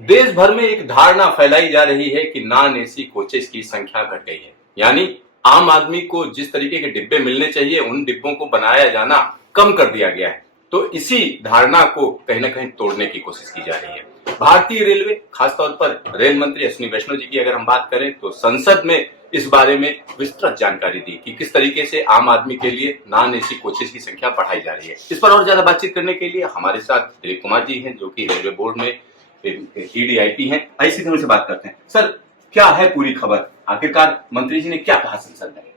देश भर में एक धारणा फैलाई जा रही है कि नॉन एसी कोचेस की संख्या घट गई है। यानी आम आदमी को जिस तरीके के डिब्बे मिलने चाहिए उन डिब्बों को बनाया जाना कम कर दिया गया है। तो इसी धारणा को कहीं ना कहीं तोड़ने की कोशिश की जा रही है। भारतीय रेलवे, खासतौर पर रेल मंत्री अश्विनी वैष्णव जी की अगर हम बात करें तो संसद में इस बारे में विस्तृत जानकारी दी कि किस तरीके से आम आदमी के लिए नॉन एसी कोचेस की संख्या बढ़ाई जा रही है। इस पर और ज्यादा बातचीत करने के लिए हमारे साथ दिलीप कुमार जी हैं, जो कि रेलवे बोर्ड में ईडीआईपी हैं। ऐसी तरह से बात करते हैं। सर, क्या है पूरी खबर? आखिरकार मंत्री जी ने क्या कहा संसद में?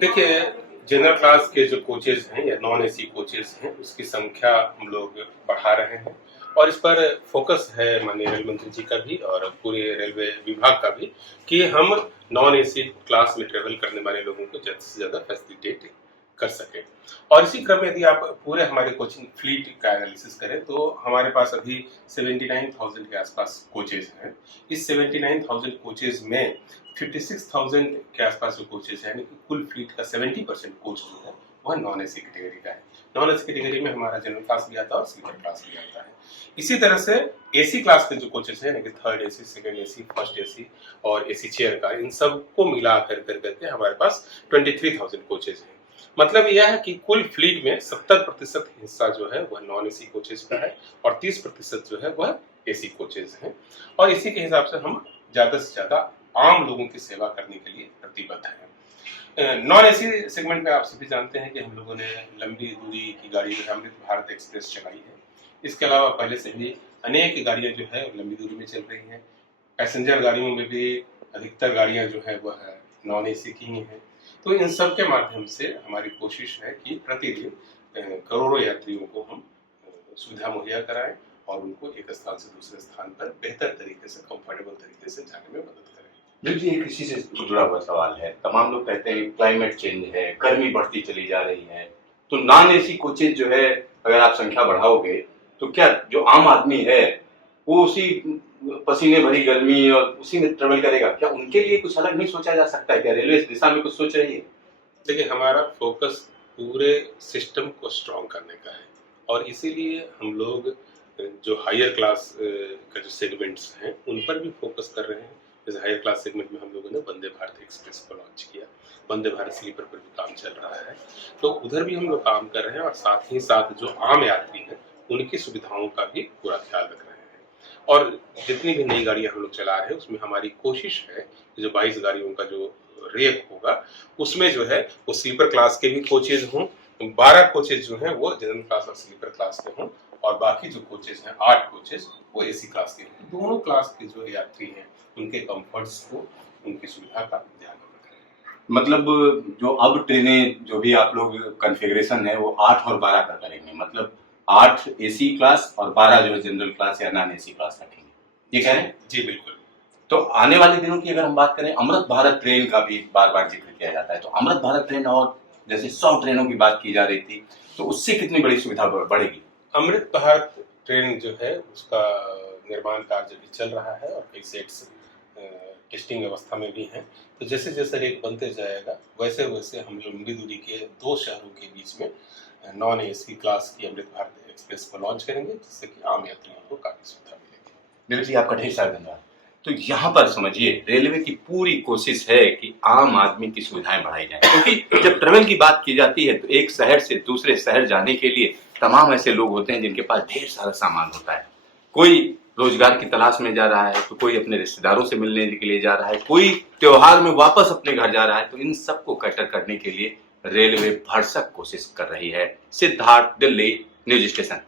देखिए, जनरल क्लास के जो कोचेज हैं या नॉन एसी कोचेज हैं उसकी संख्या हम लोग बढ़ा रहे हैं और इस पर फोकस है माननीय रेल मंत्री जी का भी और पूरे रेलवे विभाग का भी कि हम नॉन एसी क्लास में ट्रेवल करने वाले लोगों को ज्यादा से ज्यादा फैसिलिटेट कर सके। और इसी क्रम में यदि आप पूरे हमारे कोचिंग फ्लीट का एनालिसिस करें तो हमारे पास अभी 79,000 के आसपास कोचेज हैं। इस 79,000 कोचेज में 56,000 के आसपास जो कोचेज है, यानी कि कुल फ्लीट का 70% कोच जो है वह नॉन एसी कैटेगरी का है। नॉन एसी कैटेगरी में हमारा जनरल क्लास भी आता है और स्लीपर क्लास भी आता है। इसी तरह से एसी क्लास के जो कोचेज हैं, यानी कि third AC, second AC, first AC और एसी चेयर का, इन सबको मिला करके हमारे पास 23,000 कोचेज हैं। मतलब यह है कि कुल फ्लीट में 70% हिस्सा जो है वह नॉन एसी कोचेज का है और 30% जो है वह एसी कोचेज हैं। और इसी के हिसाब से हम ज्यादा से ज्यादा आम लोगों की सेवा करने के लिए प्रतिबद्ध हैं। नॉन एसी सेगमेंट में आप सभी जानते हैं कि हम लोगों ने लंबी दूरी की गाड़ी जो है अमृत भारत एक्सप्रेस चलाई है। इसके अलावा पहले से भी अनेक गाड़ियां जो है लंबी दूरी में चल रही हैं। पैसेंजर गाड़ियों में भी अधिकतर गाड़ियां जो है वह नॉन एसी की ही हैं। तो इन सब के माध्यम से हमारी कोशिश है कि प्रतिदिन करोड़ों यात्रियों को हम सुविधा मुहैया कराएं और उनको एक स्थान से दूसरे स्थान पर बेहतर तरीके से, कंफर्टेबल तरीके से जाने में मदद करें। जी, एक इसी से जुड़ा हुआ सवाल है। तमाम लोग कहते हैं क्लाइमेट चेंज है, गर्मी बढ़ती चली जा रही है, तो नॉन एसी कोचेज जो है अगर आप संख्या बढ़ाओगे तो क्या जो आम आदमी है वो उसी पसीने भरी गर्मी और उसी में ट्रेवल करेगा? क्या उनके लिए कुछ अलग नहीं सोचा जा सकता है? क्या रेलवे इस दिशा में कुछ सोच रही है? देखिए, हमारा फोकस पूरे सिस्टम को स्ट्रॉन्ग करने का है और इसीलिए हम लोग जो हायर क्लास का जो सेगमेंट्स हैं उन पर भी फोकस कर रहे हैं। जैसे हायर क्लास सेगमेंट में हम लोगों ने वंदे भारत एक्सप्रेस को लॉन्च किया, वंदे भारत स्लीपर पर भी काम चल रहा है, तो उधर भी हम लोग काम कर रहे हैं और साथ ही साथ जो आम यात्री हैं उनकी सुविधाओं का भी पूरा ख्याल रख रहे हैं। और जितनी भी नई गाड़ियां हम लोग चला रहे हैं उसमें हमारी कोशिश है कि जो 22 गाड़ियों का जो रेक होगा उसमें जो है वो स्लीपर क्लास के भी कोचेज हों, 12 कोचेज जो हैं वो जनरल क्लास और स्लीपर क्लास के हों और बाकी जो कोचेज हैं 8 कोचेज वो एसी क्लास के हों। दोनों क्लास के जो यात्री हैं उनके कंफर्ट्स को, उनकी सुविधा का ध्यान रखें। मतलब जो अब ट्रेनें जो भी आप लोग कॉन्फ़िगरेशन है वो 8 और 12 का करेंगे, मतलब 8 एसी क्लास और 12 जो है जनरल क्लास या नॉन एसी क्लास रखेंगे, ये कह रहे हैं? जी बिल्कुल। तो आने वाले दिनों की अगर हम बात करें, अमृत भारत ट्रेन का भी बार बार जिक्र किया जाता है, तो अमृत भारत ट्रेन और जैसे 100 ट्रेनों की बात की जा रही थी, तो उससे कितनी बड़ी सुविधा बढ़ेगी? अमृत भारत ट्रेन जो है उसका निर्माण कार्य भी चल रहा है और कई सेट्स टेस्टिंग व्यवस्था में भी हैं। तो जैसे जैसे रेक बनते जाएगा वैसे वैसे हम लंबी दूरी के 2 शहरों के बीच में नॉन एसी क्लास की अमृत भारत एक्सप्रेस को लॉन्च करेंगे, जिससे कि आम यात्रियों को काफी सुविधा मिलेगी। दिलीप जी, आपका ढेर सारा धन्यवाद। तो यहाँ पर समझिए, रेलवे की पूरी कोशिश है कि आम आदमी की सुविधाएं बढ़ाई जाएं, क्योंकि जब ट्रेवल की बात की जाती है तो एक शहर से दूसरे शहर जाने के लिए तमाम ऐसे लोग होते हैं जिनके पास ढेर सारा सामान होता है। कोई रोजगार की तलाश में जा रहा है, तो कोई अपने रिश्तेदारों से मिलने के लिए जा रहा है, कोई त्योहार में वापस अपने घर जा रहा है। तो इन सबको कैटर करने के लिए रेलवे भरसक कोशिश कर रही है। Siddharth, Delhi, news station.